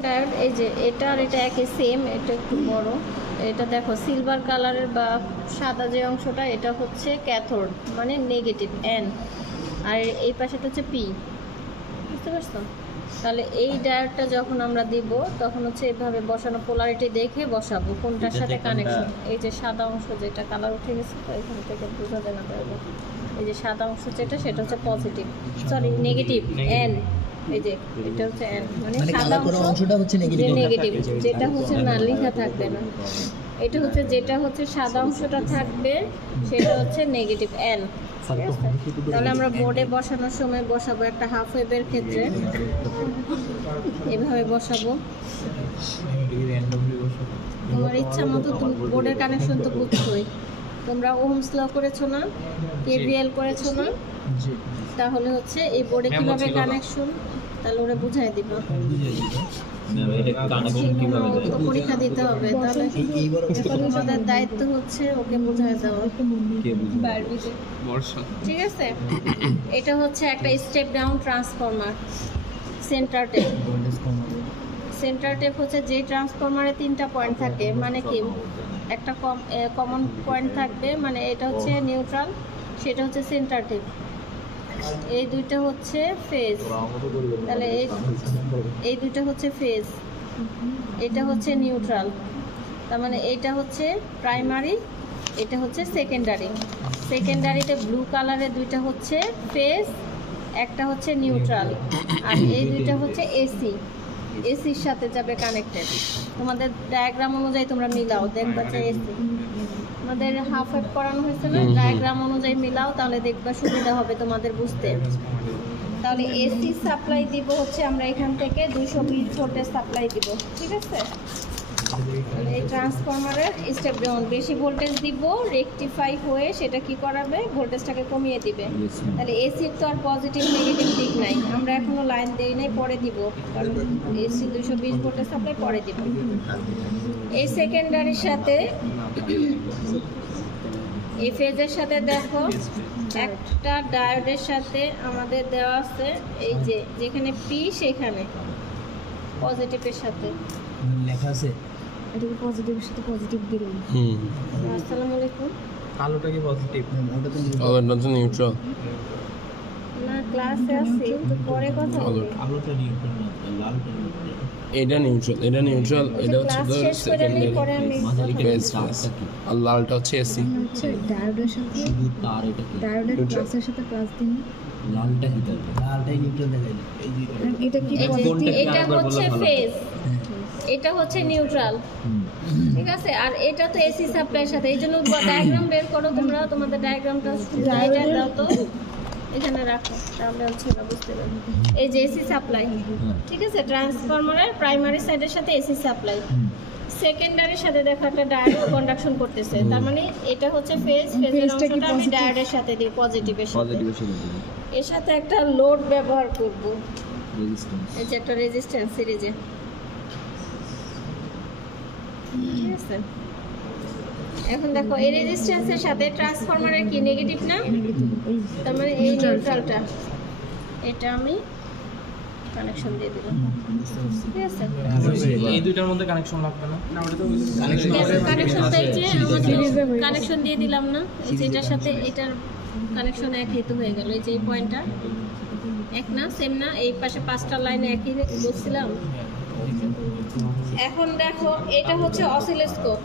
Diode এই যে এটা আর এটা একই সেম, এটা একটু বড়। এটা দেখো সিলভার কালারের বা সাদা যে অংশটা, এটা হচ্ছে ক্যাথোড মানে নেগেটিভ এন, আর এই পাশেটা হচ্ছে পি। বুঝতে পারছো? তাহলে এই ডায়োডটা যখন আমরা দিব তখন হচ্ছে এইভাবে বসানো, পোলারিটি দেখে বসাবো কোনটার সাথে কানেকশন। এই যে সাদা অংশ যেটা কালার উঠে গেছে, তো এখান থেকে বোঝা যায় না পারবো। এই যে সাদা অংশ যেটা, সেটা হচ্ছে পজিটিভ, সরি নেগেটিভ এন। এই যে এটা হচ্ছে এন, মানে সাদা অংশটা হচ্ছে নেগেটিভ, যেটা হচ্ছে না লেখা থাকবে না। এটা হচ্ছে যেটা হচ্ছে সাদা অংশটা থাকবে, সেটা হচ্ছে নেগেটিভ এন। তাহলে আমরা বোর্ডে বসানোর সময় বসাবো একটা হাফ ওয়েভের ক্ষেত্রে এভাবে বসাবো। তোমার ইচ্ছা মতো তুমি বোর্ডের কানেকশন তো বুঝছোই, তোমরা ওহমস ল করেছো না, কেভিএল করেছো না, তাহলে হচ্ছে এই বোর্ডে কিভাবে কানেকশন, তাহলে ওরা বুঝাই দিব। পরীক্ষা দিতে হবে, তাহলে এখন আমাদের দায়িত্ব হচ্ছে ওকে বুঝাই দেওয়া। ঠিক আছে, এটা হচ্ছে একটা step down transformer. Centre tap, centre tap হচ্ছে যে ট্রান্সফরমারে 3টা পয়েন্ট থাকে, মানে কি একটা কমন পয়েন্ট থাকবে, মানে এটা হচ্ছে নিউট্রাল, সেটা হচ্ছে সেন্টার টেপ। এই দুইটা হচ্ছে ফেজ, তাহলে এই দুইটা হচ্ছে ফেজ, এটা হচ্ছে নিউট্রাল, তার মানে এইটা হচ্ছে প্রাইমারি, এটা হচ্ছে সেকেন্ডারি। সেকেন্ডারিতে ব্লু কালারের দুইটা হচ্ছে ফেজ, একটা হচ্ছে নিউট্রাল, আর এই দুইটা হচ্ছে এসি, এসির সাথে যাবে কানেক্টেড। তোমাদের ডায়াগ্রাম অনুযায়ী তোমরা মিলাও, দেখবা যে এসি আমাদের হাফ ওয়েভ করানো হয়েছে না, ডায়াগ্রাম অনুযায়ী মিলাও, তাহলে দেখবা সুবিধা হবে তোমাদের বুঝতে। তাহলে এসি সাপ্লাই দিব হচ্ছে আমরা এখান থেকে 220 ভোল্টেজ সাপ্লাই দিব। ঠিক আছে, তাহলে এই ট্রান্সফরমারের স্টেপ ডাউন, বেশি ভোল্টেজ দিব, রেকটিফাই হয়ে সেটা কি করাবে, ভোল্টেজটাকে কমিয়ে দিবে। তাহলে এসির তো আর পজিটিভ নেগেটিভ দিক নাই, আমরা এখনো লাইন দেই নাই, পরে দিব, কারণ এসি 220 ভোল্টেজ সাপ্লাই পরে দিব। এই সেকেন্ডারির সাথে এই ফেজের সাথে দেখো একটা ডায়োডের সাথে আমাদের দেওয়া আছে, এই যে যেখানে পি সেখানে পজিটিভের সাথে লেখা আছে, এটা কি পজিটিভের সাথে পজিটিভ দিলাম। আসসালামু আলাইকুম। কালোটা কি পজিটিভ, ওটা তো নিউট্রাল না, ক্লাসে আছে তো পরে কথা হবে। আলোটা নিউট্রাল, লালটা নিউট্রাল। এটা নিউট্রাল, এটা নিউট্রাল, এটা হচ্ছে সেকেন্ডারি, পরে আমি ফেজ, আর লালটা হচ্ছে এসি। হচ্ছে ডায়োডের সাথে শুধু তার, এটা কি ডায়োডের ক্লাসের সাথে ক্লাস দিন, লালটা হিটার, লালটাই নিউট্রাল দেখাই না। এই যে এটা কি পজিটিভ, এটা হচ্ছে ফেজ, এটা হচ্ছে নিউট্রাল। ঠিক আছে, আর এটা তো এসি সাপ্লাইয়ের সাথে, এই জন্য ডায়াগ্রাম বের করো তোমরা, তোমাদের ডায়াগ্রামটা এটা দাও তো এখানে রাখো, তাহলে হচ্ছে না বুঝতে পারবে। এই যে এসি সাপ্লাই, ঠিক আছে, ট্রান্সফরমারের প্রাইমারি সাইডের সাথে এসি সাপ্লাই, সেকেন্ডারির সাথে দেখো একটা ডায়োড কন্ডাকশন করতেছে, তার মানে এটা হচ্ছে ফেজ, ফেজের অংশটা আমি ডায়োডের সাথে দিই, পজিটিভের সাথে। এর সাথে একটা লোড ব্যবহার করব, রেজিস্ট্যান্স, এই যে একটা রেজিস্ট্যান্স সিরিজে। ঠিক আছে, এখন দেখো এই রেজিস্ট্যান্সের সাথে ট্রান্সফরমারের কি নেগেটিভ না, তার মানে এই নিউট্রালটা, এটা আমি কানেকশন দিয়ে দিলাম। ঠিক আছে, এই দুইটার মধ্যে কানেকশন লাগবে না, কানেকশনটা এই যে আমাদের কানেকশন দিয়ে দিলাম না, এই যে এটার সাথে এটার কানেকশন একই তো হয়ে গেল। এই যে এই পয়েন্টটা এক না, সেম না, এই পাশে 5টা লাইন একই বলছিলাম। এখন দেখো এটা হচ্ছে অসিলোস্কোপ,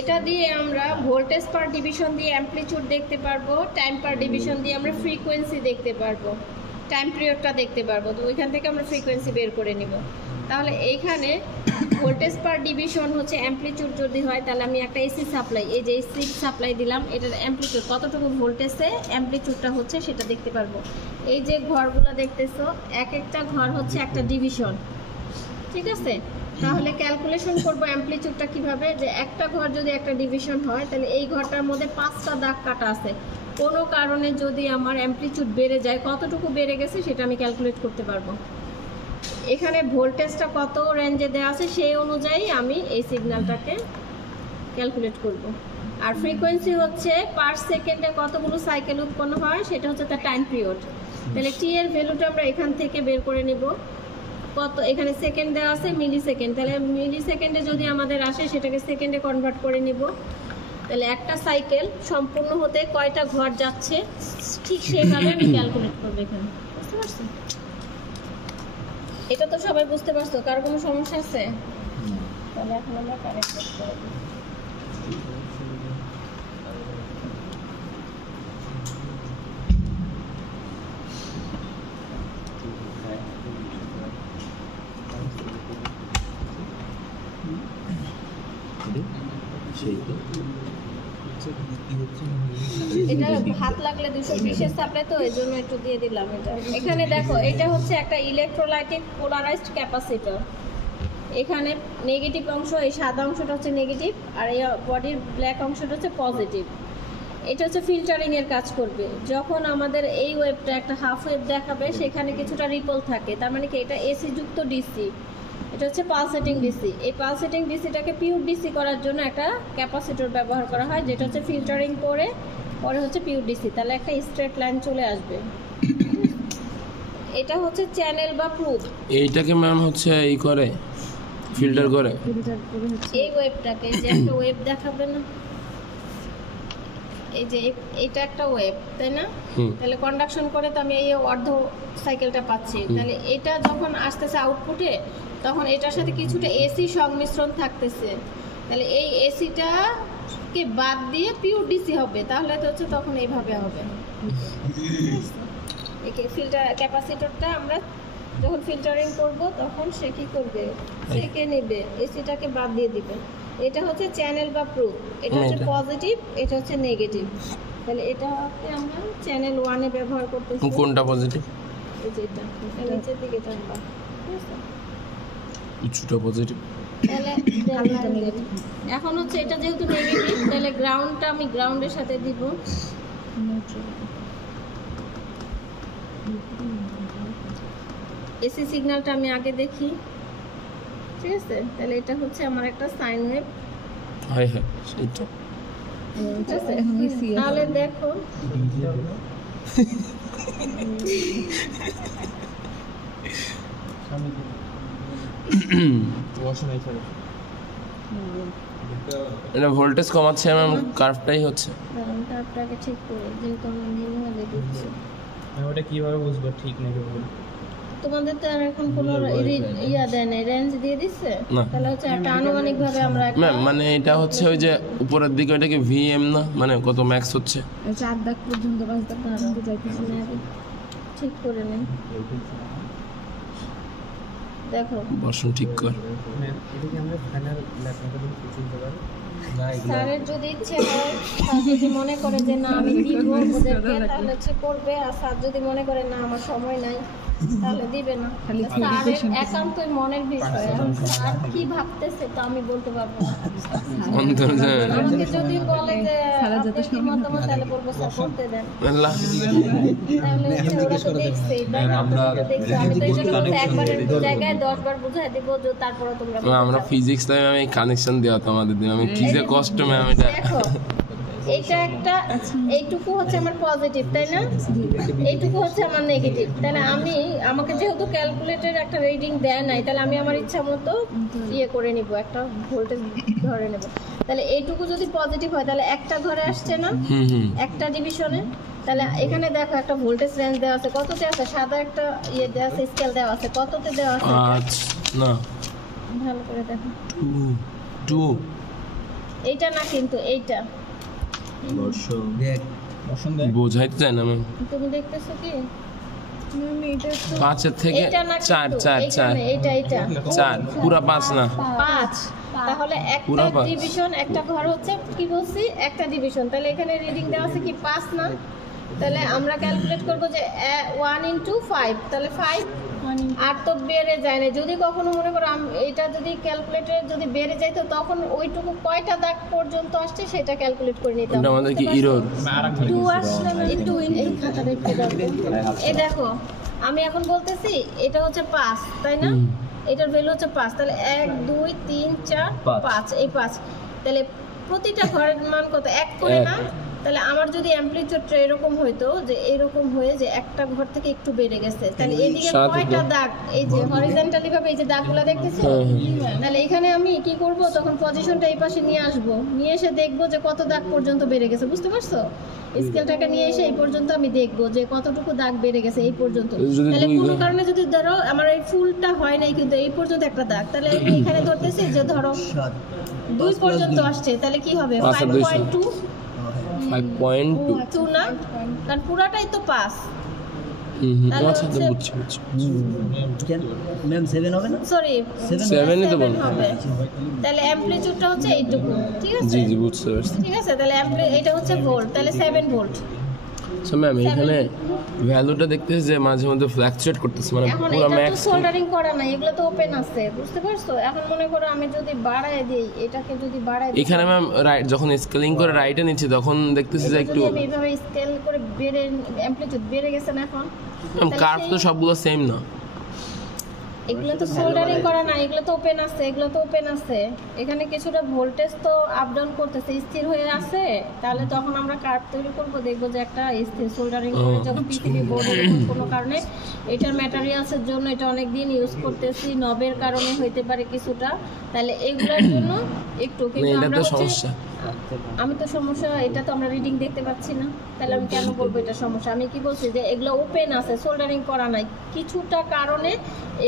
এটা দিয়ে আমরা ভোল্টেজ পার ডিভিশন দিয়ে অ্যামপ্লিটিউড দেখতে পারবো, টাইম পার ডিভিশন দিয়ে আমরা ফ্রিকোয়েন্সি দেখতে পারবো, টাইম পিরিয়ডটা দেখতে পারবো। তো ওইখান থেকে আমরা ফ্রিকোয়েন্সি বের করে নিব। তাহলে এইখানে ভোল্টেজ পার ডিভিশন হচ্ছে অ্যামপ্লিটিউড যদি হয়, তাহলে আমি একটা এসি সাপ্লাই, এই যে এসি সাপ্লাই দিলাম, এটার অ্যামপ্লিটিউড কতটুকু ভোল্টেজে অ্যামপ্লিটিউডটা হচ্ছে সেটা দেখতে পারবো। এই যে ঘরগুলো দেখতেছো, এক একটা ঘর হচ্ছে একটা ডিভিশন। ঠিক আছে, তাহলে ক্যালকুলেশন করব অ্যামপ্লিটিউডটা কিভাবে, যে একটা ঘর যদি একটা ডিভিশন হয়, তাহলে এই ঘরটার মধ্যে 5টা দাগ কাটা আছে, কোনো কারণে যদি আমার অ্যামপ্লিটিউড বেড়ে যায়, কতটুকু বেড়ে গেছে সেটা আমি ক্যালকুলেট করতে পারবো। এখানে ভোল্টেজটা কত রেঞ্জে দেওয়া আছে সেই অনুযায়ী আমি এই সিগন্যালটাকে ক্যালকুলেট করব। আর ফ্রিকোয়েন্সি হচ্ছে পার সেকেন্ডে কতগুলো সাইকেল উৎপন্ন হয়, সেটা হচ্ছে তার টাইম পিরিয়ড। তাহলে টি এর ভ্যালুটা আমরা এখান থেকে বের করে নিব। কত এখানে সেকেন্ড দেওয়া আছে মিলি সেকেন্ড, তাহলে মিলি সেকেন্ডে যদি আমাদের আসে সেটাকে সেকেন্ডে কনভার্ট করে নিব। তাহলে একটা সাইকেল সম্পূর্ণ হতে কয়টা ঘর যাচ্ছে ঠিক সেইভাবে আমি ক্যালকুলেট করবো এখানে, বুঝতে পারছো? এটা তো সবাই বুঝতে পারছো, কার কোনো সমস্যা আছে? তাহলে এখন আমরা কারেক্ট করতে হবে। এটা হাত লাগলে 220 এর সাপ্লাই, তো এই জন্য একটু দিয়ে দিলাম এটা। এখানে দেখো এটা হচ্ছে একটা ইলেকট্রোলাইটিক পোলারাইজড ক্যাপাসিটর। এখানে নেগেটিভ অংশ, এই সাদা অংশটা হচ্ছে নেগেটিভ, আর এই বডির ব্ল্যাক অংশটা হচ্ছে পজিটিভ। এটা হচ্ছে ফিল্টারিং এর কাজ করবে। যখন আমাদের এই ওয়েভটা একটা হাফ ওয়েভ দেখাবে, সেখানে কিছুটা রিপল থাকে, তার মানে কি এটা এসি যুক্ত ডিসি, এটা হচ্ছে পালসেটিং ডিসি। এই পালসেটিং ডিসিটাকে পিওর ডিসি করার জন্য একটা ক্যাপাসিটর ব্যবহার করা হয়, যেটা হচ্ছে ফিল্টারিং করে পরে হচ্ছে পিওর ডিসি। তাহলে একটা স্ট্রেট লাইন চলে আসবে। এটা হচ্ছে চ্যানেল বা প্রুফ। এইটাকে ম্যাম হচ্ছে এই করে ফিল্টার করে এই ওয়েভটাকে যে একটা ওয়েভ দেখাবে না, এই যে এটা একটা ওয়েভ, তাই না? তাহলে কন্ডাকশন করে তো আমি এই অর্ধ সাইকেলটা পাচ্ছি। তাহলে এটা যখন আসতেছে আউটপুটে, তখন এটার সাথে কিছুটা এসি সংমিশ্রণ থাকতেছে। তাহলে এই এসিটাকে বাদ দিয়ে পিওর ডিসি হবে, তাহলে তো হচ্ছে তখন এইভাবে হবে। একে ফিল্টার ক্যাপাসিটরটা আমরা যখন ফিল্টারিং করব তখন সে কি করবে, সেকে নেবে, এসিটাকে বাদ দিয়ে দিবে। এটা হচ্ছে চ্যানেল বা প্রুফ। এটা হচ্ছে পজিটিভ, এটা হচ্ছে নেগেটিভ। তাহলে এটাকে আমরা চ্যানেল 1 এ ব্যবহার করতেছি। কোনটা পজিটিভ? এই যে এটা নিচের দিকে টানবা, ঠিক আছে? কিছুটা পজিটিভ। তাহলে এখন হচ্ছে এটা যেহেতু নেগেটিভ, তাহলে গ্রাউন্ডটা আমি গ্রাউন্ডের সাথে দিব। এসি সিগন্যালটা আমি আগে দেখি, ঠিক আছে? তাহলে এটা হচ্ছে আমার একটা সাইন ওয়েভ। হ্যাঁ হ্যাঁ সেটা ঠিক আছে, তাহলে দেখো এটা ভোল্টেজ কমাচ্ছে ম্যাম, কার্ভটাই হচ্ছে। তারটাকে ঠিক করে, যেহেতু আমরা ম্যানুয়ালি দিচ্ছি। ওটা কিভাবে বুঝবো ঠিক নাকি ভুল? তোমাদের তো আর এখন কোনো ইয়া দেয় না, রেঞ্জ দিয়ে দিচ্ছে। না। তাহলে হচ্ছে একটা আনুমানিক ভাবে আমরা একটা ম্যাম মানে এটা হচ্ছে ওই যে উপরের দিকে ওইটাকে ভিএম না, মানে কত ম্যাক্স হচ্ছে 4 দাগ পর্যন্ত 5 দাগ পর্যন্ত যাইতেছে। ঠিক করে নেই। দেখো বর্ষণ ঠিক কর। এটা কি আমরা ফাইনাল লেখাটা দিয়ে চিনতে পারি? স্যারের যদি ইচ্ছে হয়, স্যার যদি মনে করে যে না আমি দিব ওদেরকে, তাহলে হচ্ছে করবে। আর স্যার যদি মনে করে না আমার সময় নাই, তাহলে দিবে না। স্যারের একান্তই মনের বিষয়। স্যার কি ভাবতেছে তা আমি বলতে পারবো না। অন্তর যায় না। আমাকে যদি বলে যে আপনার কি মতামত, তাহলে বলবো স্যার করতে দেন। আল্লাহ তাহলে হচ্ছে ওরা তো দেখছেই, তাই না? তোমরা তো দেখছো। আমি তো এই জন্য বলছি, একবারের জায়গায় 10 বার বুঝাই দিব, তারপরে তোমরা ম্যাম, আমরা ফিজিক্স টাইম আমি কানেকশন দেওয়া তো আমাদের দিন, আমি কি যে কষ্ট ম্যাম এটা। দেখো এইটা একটা, এইটুকু হচ্ছে আমার পজিটিভ, তাই না? এইটুকু হচ্ছে আমার নেগেটিভ। তাহলে আমাকে যেহেতু ক্যালকুলেটর একটা রিডিং দেয় নাই, তাহলে আমি আমার ইচ্ছা মতো ইয়ে করে নিব, একটা ভোল্টেজ ধরে নেব। তাহলে এইটুকু যদি পজিটিভ হয়, তাহলে একটা ঘরে আসছে না, একটা ডিভিশনে। তাহলে এখানে দেখো একটা ভোল্টেজ রেঞ্জ দেওয়া আছে, কততে আছে? সাদা একটা ইয়ে দেওয়া আছে, স্কেল দেওয়া আছে, কততে দেওয়া আছে? আচ্ছা না ভালো করে দেখো, 2 এইটা না কিন্তু এইটা। বোঝাইতে চায় না ম্যাম। তুমি দেখতেছো কি? 5 এর থেকে এইটা না 4 কিন্তু, 4 এইখানে, 4 এইটা 4 পুরা 5 না 5। তাহলে একটা পুরা 5। ডিভিশন, একটা ঘর হচ্ছে কি বলছি, একটা ডিভিশন। তাহলে এখানে রিডিং দেওয়া আছে কি 5 না? তাহলে আমরা ক্যালকুলেট করব যে 1 * 5, তাহলে 5। আর তো বেড়ে যায় না। যদি কখনো মনে করো এটা যদি ক্যালকুলেটরে যদি বেড়ে যায়, তো তখন ওইটুকু কয়টা দাগ পর্যন্ত আসছে সেটা ক্যালকুলেট করে নিতে এটা হবে। আমাদের কি ইরর? 2 আসলে একটু এই খাতাটা একটু দেখো। এই দেখো আমি এখন বলতেছি এটা হচ্ছে 5, তাই না? এটার ভ্যালু হচ্ছে 5। তাহলে 1 2 3 4 5, এই 5। তাহলে প্রতিটা ঘরের মান কত? 1 করে না? তাহলে আমার যদি অ্যামপ্লিটিউডটা এরকম হইতো যে এরকম হয়ে যে একটা ঘর থেকে একটু বেড়ে গেছে, তাহলে এদিকে সাত কয়টা দাগ, এই যে হরিজন্টালি ভাবে এই যে দাগগুলো দেখতেছো, তাহলে এখানে আমি কি করব, তখন পজিশনটা এই পাশে নিয়ে আসব, নিয়ে এসে দেখব যে কত দাগ পর্যন্ত বেড়ে গেছে, বুঝতে পারছো? স্কেলটাকে নিয়ে এসে এই পর্যন্ত আমি দেখব যে কতটুকু দাগ বেড়ে গেছে এই পর্যন্ত। যদি তাহলে দুই কোনো দাগ- কারণে যদি ধরো আমার এই ফুলটা হয় নাই কিন্তু এই পর্যন্ত একটা দাগ, তাহলে আমি এখানে ধরতেছি যে ধরো 2 পর্যন্ত আসছে, তাহলে কি হবে? পাঁচ আর দুই 5.2 5.2 2 না, কারণ পুরাটাই তো পাস। তাহলে আচ্ছা তো হচ্ছে- বুঝছি বুঝছি ম্যাম 7 হবে না? সরি 7 ই তো বলবো। হবে, তাহলে অ্যামপ্লিটিউডটা হচ্ছে এইটুকু, ঠিক আছে? জি জি বুঝতে পারছি। ঠিক আছে, তাহলে এটা হচ্ছে ভোল্ট, তাহলে 7 ভোল্ট। আচ্ছা ম্যাম এখানে ভ্যালুটা দেখতেছি যে মাঝে মধ্যে ফ্ল্যাকচুয়েট করতেছে, মানে এখন পুরো এটা তো ম্যাক্স সোল্ডারিং করা নাই, এগুলো তো ওপেন আছে, বুঝতে পারছো? এখন মনে করো আমি যদি বাড়ায় দেই, এটাকে যদি বাড়ায় দিই, এখানে ম্যাম রাইট যখন স্কেলিং করে রাইটে নিচ্ছি তখন দেখতেছি যে এটা একটু যদি আমি এইভাবে স্কেল করে বেড়ে অ্যামপ্লিটিউড বেড়ে গেছে না এখন, কার্ভ তো সবগুলো সেম না। এগুলো তো সোল্ডারিং করা না, এগুলো তো ওপেন আছে, এগুলো তো ওপেন আছে, এখানে কিছুটা ভোল্টেজ তো আপ ডাউন করতেছে, স্থির হয়ে আছে, তাহলে তখন আমরা কার্ভ তৈরি করব, দেখবো যে একটা স্থির সোল্ডারিং করে যখন পিসিবি বোর্ডের কোনো কারণে এটার ম্যাটেরিয়ালসের জন্য এটা অনেক দিন ইউজ করতেছি, নবের কারণে হইতে পারে কিছুটা, তাহলে এগুলোর জন্য একটু মানে কিন্তু এটা আমরা তো হচ্ছে সমস্যা। আমি তো সমস্যা, এটা তো আমরা রিডিং দেখতে পাচ্ছি না, তাহলে আমি কেন বলবো এটা সমস্যা? আমি কি বলছি যে এগুলো ওপেন আছে, সোল্ডারিং করা নাই, কিছুটা কারণে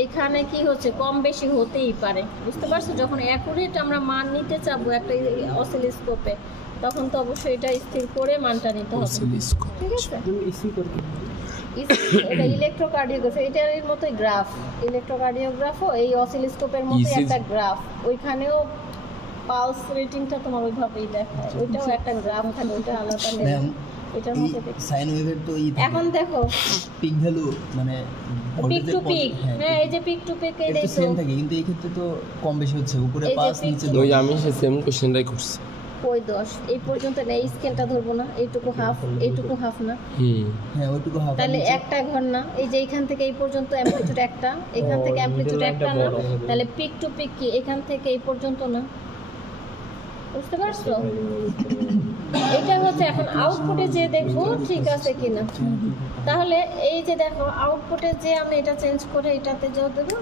এখানে কি হচ্ছে, কম বেশি হতেই পারে, বুঝতে পারছো? যখন অ্যাকুরেট আমরা মান নিতে চাবো একটা অসিলোস্কোপে, তখন তো অবশ্যই এটা স্থির করে মানটা নিতে হবে, ঠিক আছে? এটা ইলেকট্রোকার্ডিওগ্রাফি, এটার মতোই গ্রাফ, ইলেকট্রোকার্ডিওগ্রাফও এই অসিলোস্কোপের মতোই ECG একটা গ্রাফ, ওইখানেও পালস রেটিংটা তোমার ওইভাবেই দেখায়, ওইটাও একটা গ্রাফ থাকে, ওইটা আলাদা নেই, ম্যাম এটার এই মধ্যে দেখি। সাইন ওয়েভের তো এখন দেখো পিক ভ্যালু মানে পিক টু পিক, হ্যাঁ এই যে পিক টু পিক এই এটা দেখো, সেম থাকে, কিন্তু এই ক্ষেত্রে তো কম বেশি হচ্ছে, উপরে এই যে 5 peak নিচে to- 10। ওই যে আমি সে সেম কোশ্চেনটাই করছি। ওই 10 এই পর্যন্ত না, এই স্কেলটা ধরবো না, এইটুকু হাফ, এইটুকু হাফ না, হ্যাঁ ওইটুকু হাফ তাহলে একটা ঘর না, এই যে এখান থেকে এই পর্যন্ত অ্যামপ্লিটিউড একটা, এখান থেকে অ্যামপ্লিটিউড একটা না, তাহলে পিক টু পিক কি এখান থেকে এই পর্যন্ত না, বুঝতে পারছো? এটা হচ্ছে এখন আউটপুটে যে দেখবো ঠিক আছে কিনা, তাহলে এই যে দেখো আউটপুটে যে আমি এটা চেঞ্জ করে এটাতে যে দেবো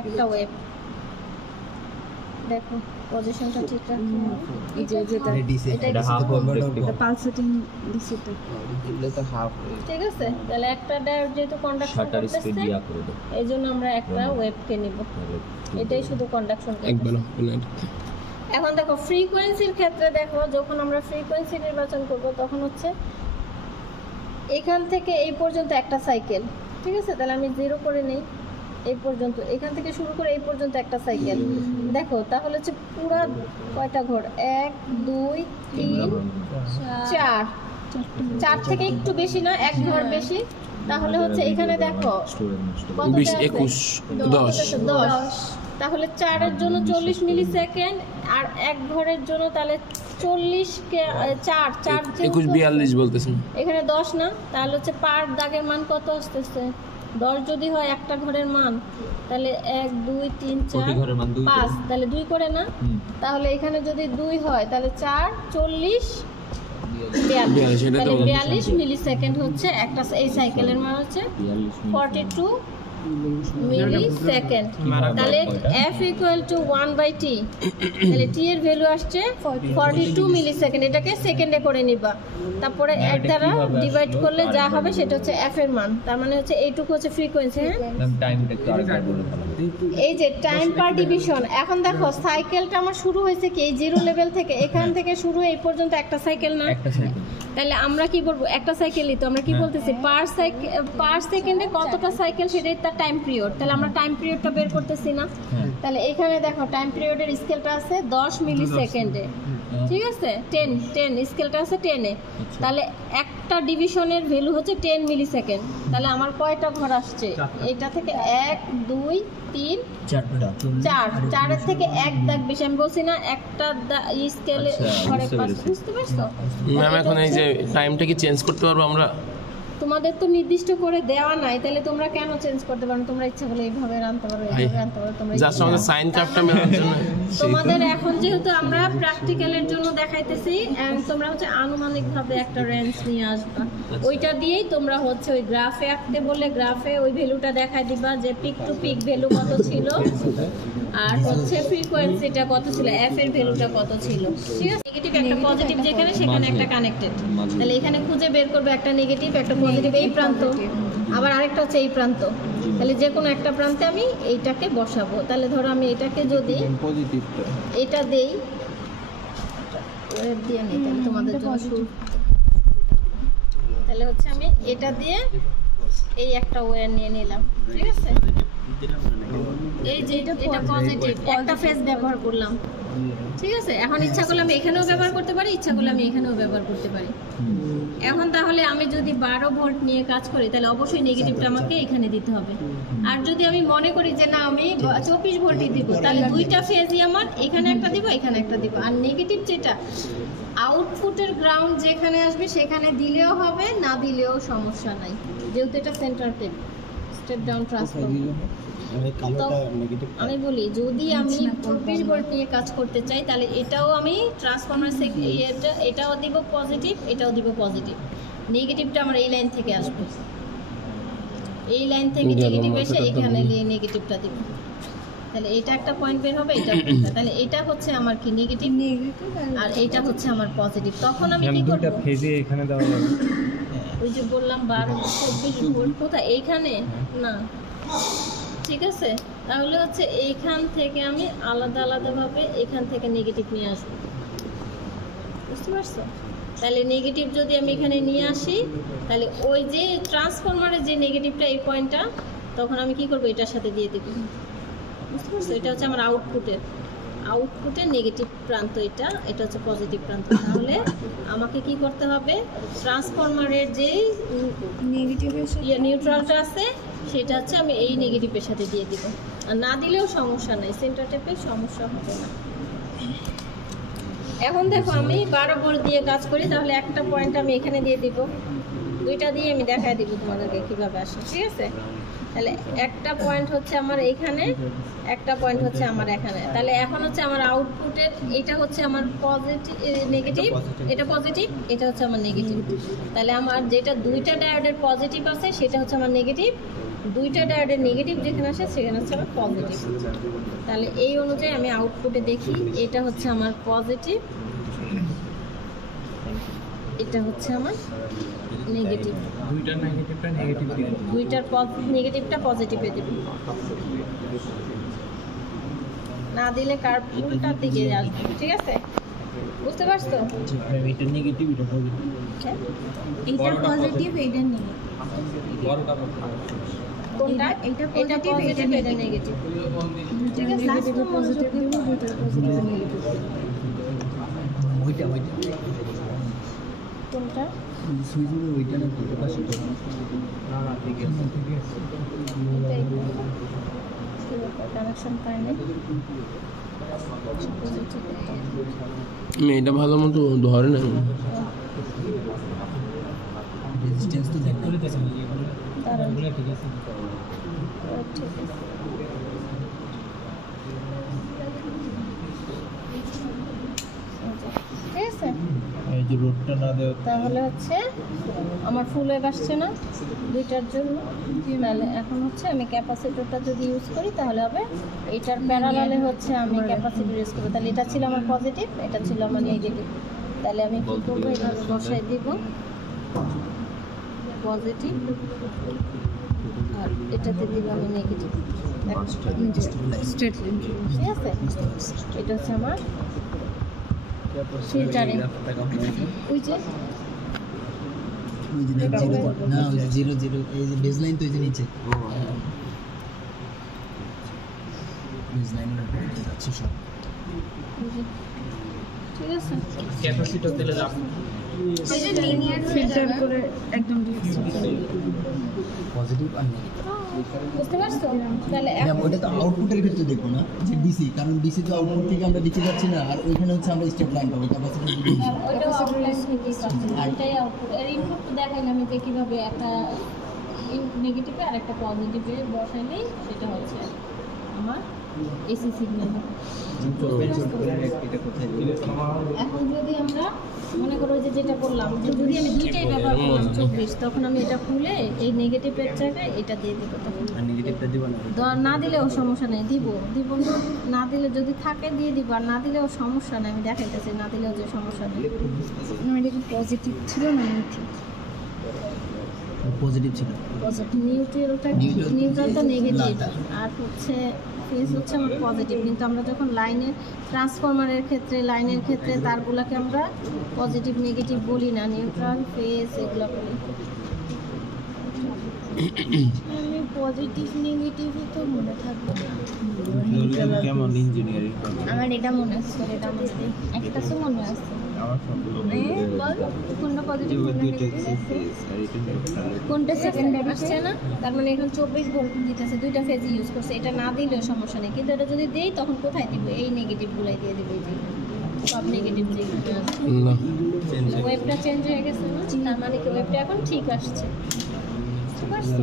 একটা ওয়েভ, দেখো পজিশনটা ঠিক রাখতে হবে, এই যে যেটা ডিসি এটা এটা হাফ কনভার্টার পালসেটিং ডিসিটা ঠিক আছে, তাহলে একটা ডায়োড যেহেতু কন্ডাকশন করতেছে এই জন্য আমরা একটা ওয়েভকে নিব, এটাই শুধু কন্ডাকশন একবার করতেছে। ওপেন এখন দেখো ফ্রিকোয়েন্সির ক্ষেত্রে দেখো, যখন আমরা ফ্রিকোয়েন্সি নির্বাচন করব তখন হচ্ছে এখান থেকে এই পর্যন্ত একটা সাইকেল, ঠিক আছে? তাহলে আমি 0 করে নেই, এই পর্যন্ত, এখান থেকে শুরু করে এই পর্যন্ত একটা সাইকেল, দেখো তাহলে হচ্ছে পুরা কয়টা ঘর, 1 2 3 4, 4 থেকে একটু বেশি না, এক ঘর বেশি, তাহলে হচ্ছে এখানে দেখো 20 21 10 10, তাহলে 4 এর জন্য 40 মিলি সেকেন্ড, আর এক ঘরের জন্য তাহলে 40 কে 4 21 42 বলতেছেন। এখানে 10 না, তাহলে হচ্ছে পার দাগের মান কত আসতেছে? 10 যদি হয় একটা ঘরের মান, তাহলে 1 2 3 4 5, তাহলে 2 করে না, তাহলে এখানে যদি 2 হয় তাহলে 4 40 42, সেটা তো তাহলে বলছি। 42 মিলি সেকেন্ড হচ্ছে একটা, এই সাইকেলের মান হচ্ছে 42 মিলি সেকেন্ড, তাহলে F ইকুয়াল টু 1/t, তাহলে t এর ভ্যালু আসছে 42 মিলি সেকেন্ড, এটাকে সেকেন্ডে করে নিবা, তারপরে এর দ্বারা ডিভাইড করলে যা হবে সেটা হচ্ছে f এর মান, তার মানে হচ্ছে এইটুকু হচ্ছে ফ্রিকোয়েন্সি, হ্যাঁ? এই যে টাইম পার ডিভিশন, এখন দেখো সাইকেলটা আমার শুরু হয়েছে কি এই জিরো লেভেল থেকে, এখান থেকে শুরু এই পর্যন্ত একটা সাইকেল না, তাহলে আমরা কি বলবো, একটা সাইকেলই তো, আমরা কি বলতেছি পার সেকেন্ডে কতটা সাইকেল সেটাই তার টাইম পিরিয়ড, তাহলে আমরা টাইম পিরিয়ডটা বের করতেছি না, তাহলে এখানে দেখো টাইম পিরিয়ডের স্কেলটা আছে 10 মিলি সেকেন্ডে, ঠিক আছে? 10 স্কেলটা আছে 10 এ, তাহলে একটা ডিভিশনের ভ্যালু হচ্ছে 10 মিলি সেকেন্ড, তাহলে আমার কয়টা ঘর আসছে? এটা থেকে 1 2 3 4 এর থেকে এক দাগ বেশি, আমি বলছি না একটা স্কেলে ঘরে পাঁচ, বুঝতে পারছো? ম্যাম এখন এই যে টাইমটা কি চেঞ্জ করতে পারবো আমরা? তোমাদের তো নির্দিষ্ট করে দেওয়া নাই, তাহলে তোমরা কেন চেঞ্জ করতে পারো? তোমরা ইচ্ছা করলে এইভাবে আনতে পারো, এইভাবে আনতে পারো, তোমরা জাস্ট আমাদের সাইন কাপটা মেলার জন্য তোমাদের এখন যেহেতু আমরা প্র্যাকটিক্যালের জন্য দেখাইতেছি, and তোমরা হচ্ছে আনুমানিকভাবে একটা রেঞ্জ নিয়ে আসবা, ওইটা দিয়েই তোমরা হচ্ছে ওই গ্রাফে আঁকতে বললে গ্রাফে ওই ভ্যালুটা দেখাই দিবা যে পিক টু পিক ভ্যালু কত ছিল আর হচ্ছে ফ্রিকোয়েন্সিটা কত ছিল, এফ এর ভ্যালুটা কত ছিল। ঠিক আছে, নেগেটিভ একটা পজিটিভ যেখানে সেখানে একটা কানেক্টেড, তাহলে এখানে খুঁজে বের করবে একটা নেগেটিভ একটা পজিটিভ এই প্রান্ত, আবার আরেকটা হচ্ছে এই প্রান্ত, তাহলে যে কোনো একটা প্রান্তে আমি এইটাকে বসাবো। তাহলে ধরো আমি এটাকে যদি এটা দেই, ওয়েব দিয়ে নেই তাহলে তোমাদের জন্য শুরু, তাহলে হচ্ছে আমি এটা দিয়ে এই একটা ওয়্যার নিয়ে নিলাম। ঠিক আছে, এই যে এটা পজিটিভ একটা ফেজ ব্যবহার করলাম। ঠিক আছে, এখন ইচ্ছা করলে আমি এখানেও ব্যবহার করতে পারি, ইচ্ছা করলে আমি এখানেও ব্যবহার করতে পারি। এখন তাহলে আমি যদি 12 ভোল্ট নিয়ে কাজ করি তাহলে অবশ্যই নেগেটিভটা আমাকে এখানে দিতে হবে। আর যদি আমি মনে করি যে না আমি 24 ভোল্টই দিব, তাহলে দুইটা ফেজই আমার এখানে একটা দিব এখানে একটা দিব। আর নেগেটিভ যেটা আউটপুটের গ্রাউন্ড যেখানে আসবে সেখানে দিলেও হবে, না দিলেও সমস্যা নাই, যেহেতু এটা সেন্টার স্টেপ ডাউন ট্রান্সফরমার। আমি বলি যদি আমি 24 ভোল্ট নিয়ে কাজ করতে চাই তাহলে এটাও আমি ট্রান্সফরমার এটাও দিব পজিটিভ, এটাও দিব পজিটিভ, নেগেটিভটা আমার এই লাইন থেকে আসবে, এই লাইন থেকে নেগেটিভ এসে এখানে নেগেটিভটা দিব, তাহলে এটা একটা পয়েন্ট বের হবে, এটা একটা, তাহলে এটা হচ্ছে আমার কি নেগেটিভ আর এটা হচ্ছে আমার পজিটিভ। তখন আমি কি করব, ফেজে এখানে দেওয়া যাবে, ওই যে বললাম 12-24 ভোল্ট কোথায় এইখানে না। ঠিক আছে, তাহলে হচ্ছে এইখান থেকে আমি আলাদা আলাদাভাবে এখান থেকে নেগেটিভ নিয়ে আসবো, বুঝতে পারছো? তাহলে নেগেটিভ যদি আমি এখানে নিয়ে আসি তাহলে ওই যে ট্রান্সফরমারের যে নেগেটিভটা এই পয়েন্টটা তখন আমি কি করবো এটার সাথে দিয়ে দেবো, বুঝতে পারছো? এটা হচ্ছে আমার আউটপুটের নেগেটিভ প্রান্ত, এটা হচ্ছে পজিটিভ প্রান্ত। তাহলে আমাকে কি করতে হবে, ট্রান্সফরমারের যে নিউট্রালটা আছে সেটা হচ্ছে আমি এই নেগেটিভের সাথে দিয়ে দিব, আর না দিলেও সমস্যা নাই, সেন্টার টেপে সমস্যা হবে না। এখন দেখো আমি 12 ভোল্ট দিয়ে কাজ করি, তাহলে একটা পয়েন্ট আমি এখানে দিয়ে দিব, দুইটা দিয়ে আমি দেখাই দিব তোমাদেরকে কিভাবে আসে। ঠিক আছে, তাহলে একটা পয়েন্ট হচ্ছে আমার এখানে, একটা পয়েন্ট হচ্ছে আমার এখানে। তাহলে এখন হচ্ছে আমার আউটপুটের এটা হচ্ছে আমার পজিটিভ নেগেটিভ, এটা পজিটিভ, এটা হচ্ছে আমার নেগেটিভ। তাহলে আমার যেটা দুইটা ডায়োডের পজিটিভ আছে সেটা হচ্ছে আমার নেগেটিভ, দুইটা ডায়োডের নেগেটিভ যেখানে আসে সেখানে হচ্ছে আমার পজিটিভ। তাহলে এই অনুযায়ী আমি আউটপুটে দেখি, এটা হচ্ছে আমার পজিটিভ, এটা হচ্ছে আমার নেগেটিভ, দুইটার নেগেটিভটা নেগেটিভ দিবে, দুইটার নেগেটিভটা পজিটিভে দেব, না দিলে কার উল্টার দিকে আসবে। ঠিক আছে, বুঝতে পারছো? এটা নেগেটিভ এটা পজিটিভ, এটা পজিটিভ এটা নেগেটিভ, কোনটা এটা এটা পজিটিভ এটা নেগেটিভ। ঠিক আছে, লাস্ট পজিটিভ দিব এটা পজিটিভ নেগেটিভ ওইটা কোনটা সুইচ ওইটা না করতে পারছি তো না না ঠিক আছে কানেকশন পাই না, এটা ভালো মতো ধরে না। রেজিস্ট্যান্স তো চেক করে দিয়েছে দাঁড়ান, ঠিক আছে ঠিক আছে। ঠিক আছে, এই যে রোডটা না দেওয়া তাহলে হচ্ছে আমার ফুল ওয়েভ আসছে না দুইটার জন্য। তাহলে এখন হচ্ছে আমি ক্যাপাসিটরটা যদি ইউজ করি তাহলে হবে এটার প্যারালালে হচ্ছে আমি ক্যাপাসিটর ইউজ করবো। তাহলে এটা ছিল আমার পজিটিভ, এটা ছিল আমার নেগেটিভ। তাহলে আমি কী করবো, এভাবে বসাই দিব পজিটিভ আর এটাতে দিব আমি নেগেটিভ, স্ট্রেট লাইন। ঠিক আছে? এটা হচ্ছে আমার ফিল্টারিং, ওই যে জিরো না ওই যে 0 0 এই যে বেস লাইন তো এই যে নিচে বেস লাইন যাচ্ছে সব। ঠিক আছে, ক্যাপাসিটর দিলে লাভ ফিল্টার করে একদম পজিটিভ আর নেগেটিভ বুঝতে পারছো? তাহলে ম্যাম ওটা তো আউটপুটের ক্ষেত্রে দেখবো না, যে ডিসি, কারণ ডিসি তো আউটপুট থেকে আমরা নিচে যাচ্ছি না, আর ওইখানে হচ্ছে আমরা স্টেপ লাইন পাবো ক্যাপাসিটর যদি ওইটাও আউটলাইন থেকেই পাচ্ছি, এটাই আউটপুট। এর ইনপুট তো দেখাইলাম যে কীভাবে একটা নেগেটিভে আর একটা পজিটিভে বসাইলেই সেটা হচ্ছে আমার এসি সিগন্যাল। এখন যদি আমরা মনে করো যে যেটা বললাম যে যদি আমি দুইটাই ব্যবহার করলাম 24, তখন আমি এটা খুলে এই নেগেটিভের জায়গায় এটা দিয়ে দেবো। তখন আর নেগেটিভটা দিব না। না দিলেও সমস্যা নেই, দিব না দিলে যদি থাকে দিয়ে দিব, আর না দিলেও সমস্যা নেই, আমি দেখাইতেছি না দিলেও যে সমস্যা নেই। এটা কি পজিটিভ ছিল না নেগেটিভ? পজিটিভ ছিল। নিউট্রালটা নেগেটিভ আর হচ্ছে ফেজ হচ্ছে আমার পজিটিভ, কিন্তু আমরা যখন লাইনের ট্রান্সফরমারের ক্ষেত্রে লাইনের ক্ষেত্রে তারগুলোকে আমরা পজিটিভ নেগেটিভ বলি না, নিউট্রাল ফেজ এগুলো বলি। আমি পজিটিভ নেগেটিভই তো মনে থাকবে না। কেমন ইঞ্জিনিয়ারিং আমার এটা মনে আছে, এটা আমার একটা তো মনে আছে। আমার সবগুলো বল কোনটা পজিটিভ কোনটা নেগেটিভ, কোনটা সেকেন্ডারি আসছে না? তার মানে এখন 24 ভোল্ট দিতেছে, দুইটা ফেজ ইউজ করছে, এটা না দিলেও সমস্যা নেই, কিন্তু এটা যদি দেই তখন কোথায় দিব? এই নেগেটিভগুলাই দিয়ে দিব, এই যে সব নেগেটিভ যেগুলো আছে। না ওয়েবটা চেঞ্জ হয়ে গেছে না, তার মানে কি ওয়েবটা এখন ঠিক আসছে। ঠিক আছে,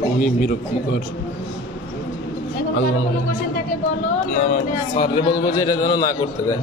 খুবই বিরক্তিকর। এখন কারো কোনো কোশ্চেন থাকলে বলো, না মানে স্যাররে বলবো যে এটা যেন না করতে দেয়।